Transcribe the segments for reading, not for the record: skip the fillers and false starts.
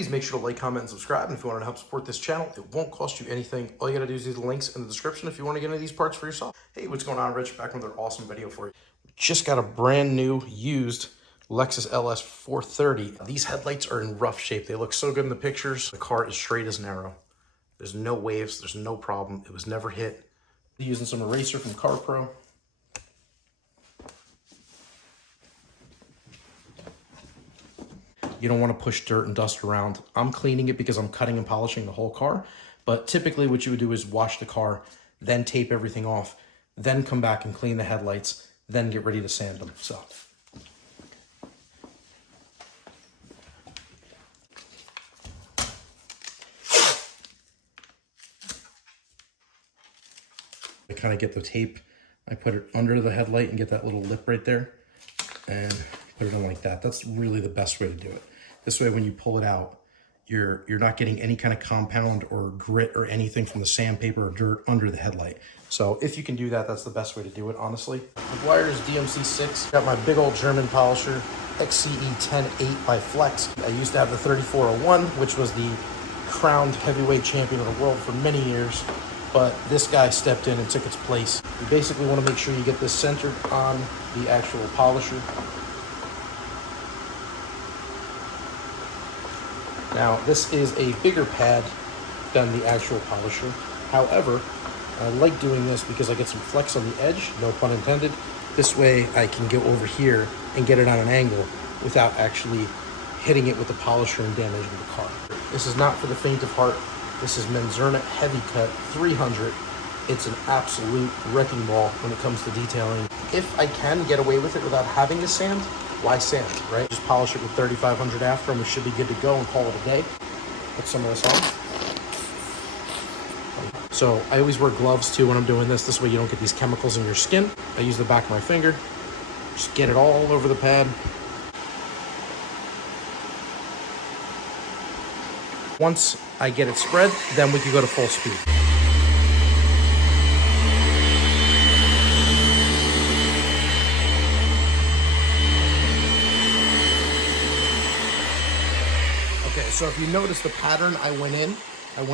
Please make sure to like, comment, and subscribe. And if you want to help support this channel, it won't cost you anything. All you got to do is use the links in the description if you want to get into these parts for yourself. Hey, what's going on, Rich? Back with another awesome video for you. Just got a brand new used Lexus LS 430. These headlights are in rough shape. They look so good in the pictures. The car is straight as an arrow. There's no waves. There's no problem. It was never hit. Using some eraser from Car Pro. You don't want to push dirt and dust around. I'm cleaning it because I'm cutting and polishing the whole car. But typically what you would do is wash the car, then tape everything off, then come back and clean the headlights, then get ready to sand them. So I kind of get the tape, I put it under the headlight and get that little lip right there and put it on like that. That's really the best way to do it. This way, when you pull it out, you're not getting any kind of compound or grit or anything from the sandpaper or dirt under the headlight. So if you can do that, that's the best way to do it, honestly. McGuire's DMC6, got my big old German polisher, XCE 10-8 by Flex. I used to have the 3401, which was the crowned heavyweight champion of the world for many years, but this guy stepped in and took its place. You basically want to make sure you get this centered on the actual polisher. Now, this is a bigger pad than the actual polisher. However, I like doing this because I get some flex on the edge, no pun intended. This way I can go over here and get it on an angle without actually hitting it with the polisher and damaging the car. This is not for the faint of heart. This is Menzerna Heavy Cut 300. It's an absolute wrecking ball when it comes to detailing. If I can get away with it without having to sand, why sand, right? Just polish it with 3500 after and we should be good to go and call it a day. Put some of this on. So I always wear gloves too when I'm doing this. This way you don't get these chemicals in your skin. I use the back of my finger. Just get it all over the pad. Once I get it spread, then we can go to full speed. Okay, so if you notice the pattern, I went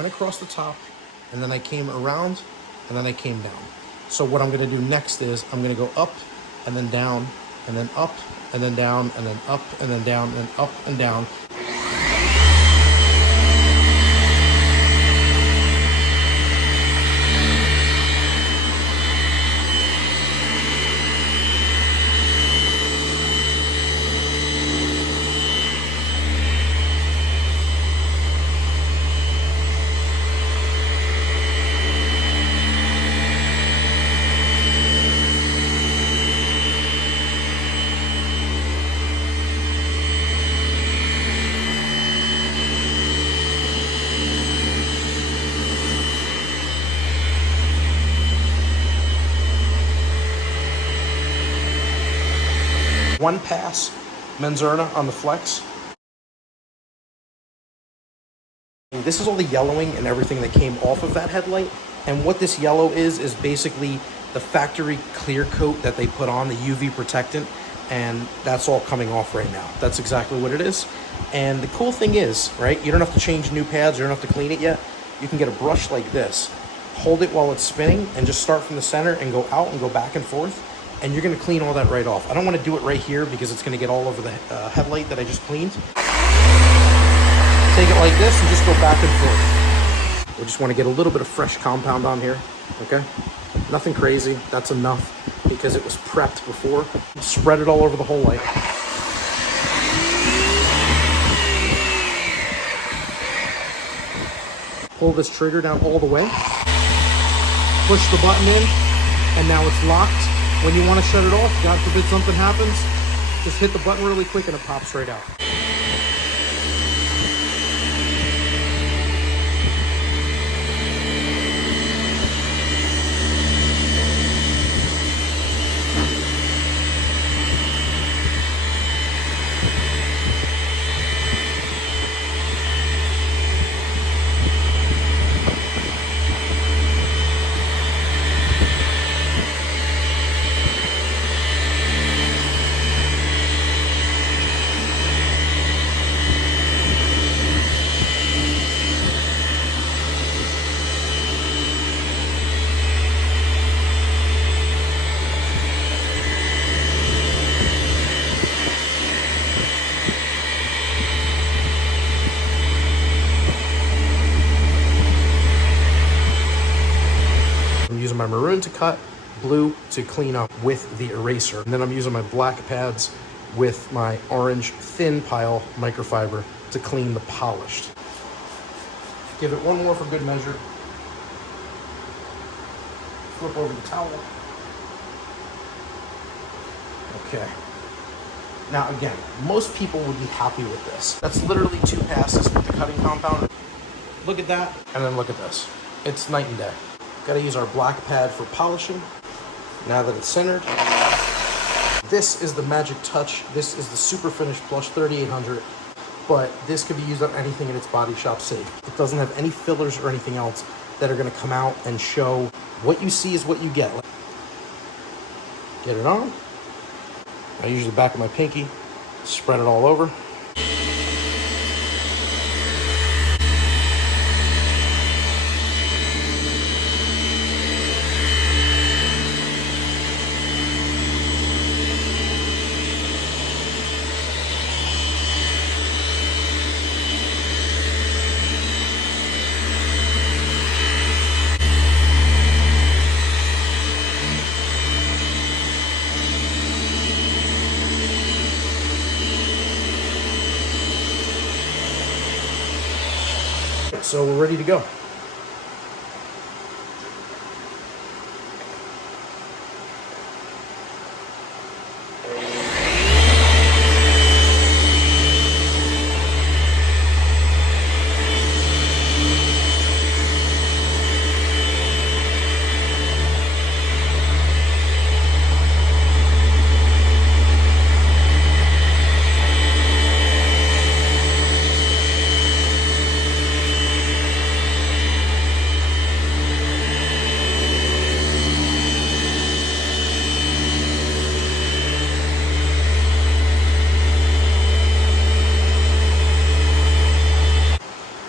across the top, and then I came around, and then I came down. So what I'm gonna do next is I'm gonna go up, and then down, and then up, and then down, and then up, and then down, and up and down. One pass, Menzerna on the Flex. This is all the yellowing and everything that came off of that headlight. And what this yellow is basically the factory clear coat that they put on, the UV protectant. And that's all coming off right now. That's exactly what it is. And the cool thing is, right, you don't have to change new pads, you don't have to clean it yet. You can get a brush like this, hold it while it's spinning, and just start from the center and go out and go back and forth. And you're gonna clean all that right off. I don't wanna do it right here because it's gonna get all over the headlight that I just cleaned. Take it like this and just go back and forth. We just wanna get a little bit of fresh compound on here, okay? Nothing crazy, that's enough because it was prepped before. Spread it all over the whole light. Pull this trigger down all the way. Push the button in, and now it's locked. When you want to shut it off, God forbid something happens, just hit the button really quick and it pops right out. my maroon to cut, blue to clean up with the eraser. And then I'm using my black pads with my orange thin pile microfiber to clean the polished. Give it one more for good measure. Flip over the towel. Okay. Now again, most people would be happy with this. That's literally 2 passes with the cutting compound. Look at that, and then look at this. It's night and day. Gotta use our black pad for polishing. Now that it's centered. This is the magic touch. This is the Super Finish Plus 3800, but this could be used on anything in its body shop safe. It doesn't have any fillers or anything else that are gonna come out and show what you see is what you get. Get it on. I use the back of my pinky, spread it all over. So we're ready to go.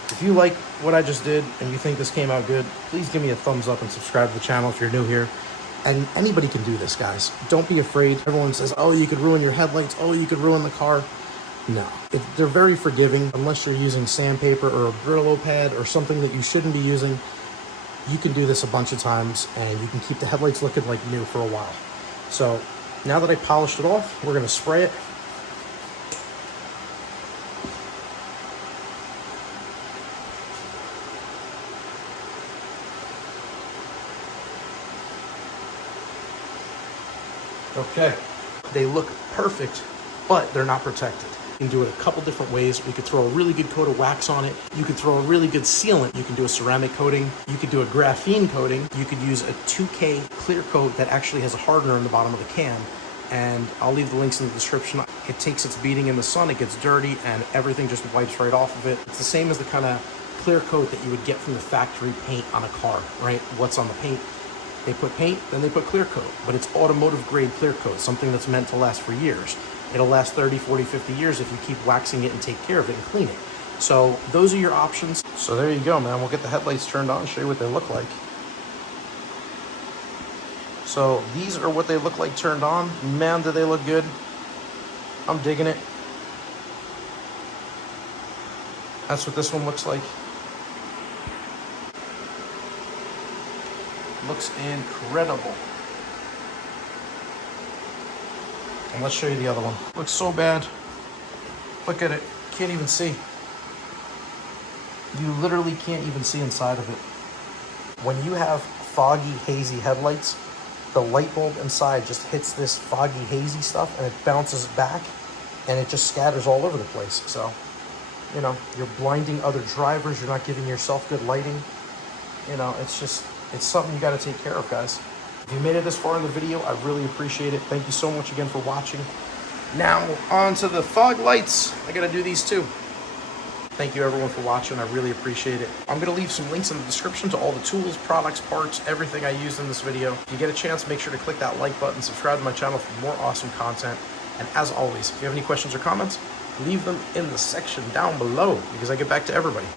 If you like what I just did and you think this came out good, please give me a thumbs up and subscribe to the channel if you're new here. And anybody can do this, guys. Don't be afraid. Everyone says, oh, you could ruin your headlights. Oh, you could ruin the car. No, they're very forgiving. Unless you're using sandpaper or a Brillo pad or something that you shouldn't be using, you can do this a bunch of times and you can keep the headlights looking like new for a while. So now that I polished it off, we're gonna spray it. Okay, they look perfect, but they're not protected. You can do it a couple different ways. We could throw a really good coat of wax on it. You could throw a really good sealant. You can do a ceramic coating. You could do a graphene coating. You could use a 2K clear coat that actually has a hardener in the bottom of the can. And I'll leave the links in the description. It takes its beating in the sun, it gets dirty, and everything just wipes right off of it. It's the same as the kind of clear coat that you would get from the factory paint on a car, right? What's on the paint? They put paint, then they put clear coat, but it's automotive grade clear coat, something that's meant to last for years. It'll last 30, 40, 50 years if you keep waxing it and take care of it and clean it. So those are your options. So there you go, man. We'll get the headlights turned on and show you what they look like. So these are what they look like turned on. Man, do they look good. I'm digging it. That's what this one looks like. Looks incredible. And let's show you the other one. Looks so bad. Look at it. Can't even see. You literally can't even see inside of it. When you have foggy, hazy headlights, the light bulb inside just hits this foggy, hazy stuff and it bounces back and it just scatters all over the place. So, you know, you're blinding other drivers. You're not giving yourself good lighting. You know, it's something you got to take care of, guys. If you made it this far in the video, I really appreciate it. Thank you so much again for watching. Now, on to the fog lights. I got to do these too. Thank you everyone for watching. I really appreciate it. I'm going to leave some links in the description to all the tools, products, parts, everything I used in this video. If you get a chance, make sure to click that like button, subscribe to my channel for more awesome content. And as always, if you have any questions or comments, leave them in the section down below because I get back to everybody.